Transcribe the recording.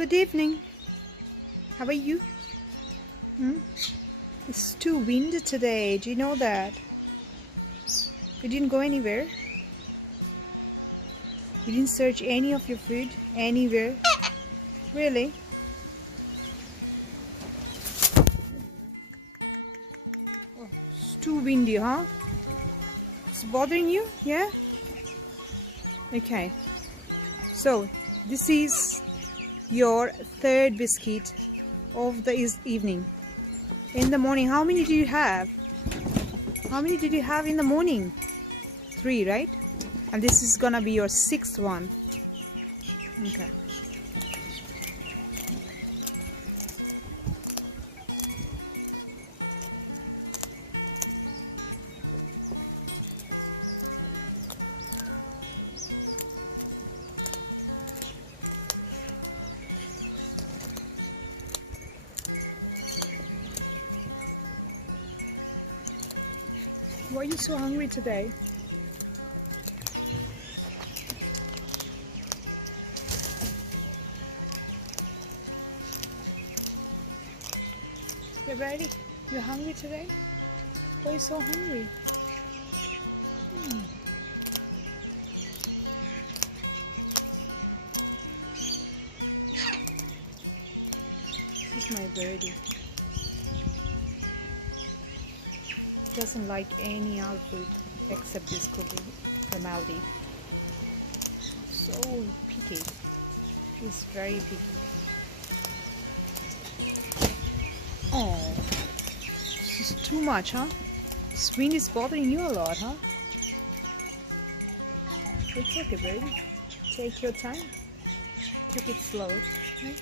Good evening. How are you? It's too windy today. Do you know that? You didn't go anywhere? You didn't search any of your food anywhere? Really? Oh, it's too windy, huh? It's bothering you? Yeah? Okay. So, this is your third biscuit of the evening. In the morning, how many do you have? How many did you have in the morning? 3, right? And this is gonna be your 6th one. Okay. Why are you so hungry today? You're ready? You're hungry today? Why are you so hungry? This is my birdie. Doesn't like any other food except this cookie from Aldi. So picky. She's very picky. Oh, this is too much, huh? This wind is bothering you a lot, huh? It's okay, baby. Take your time. Take it slow. Okay?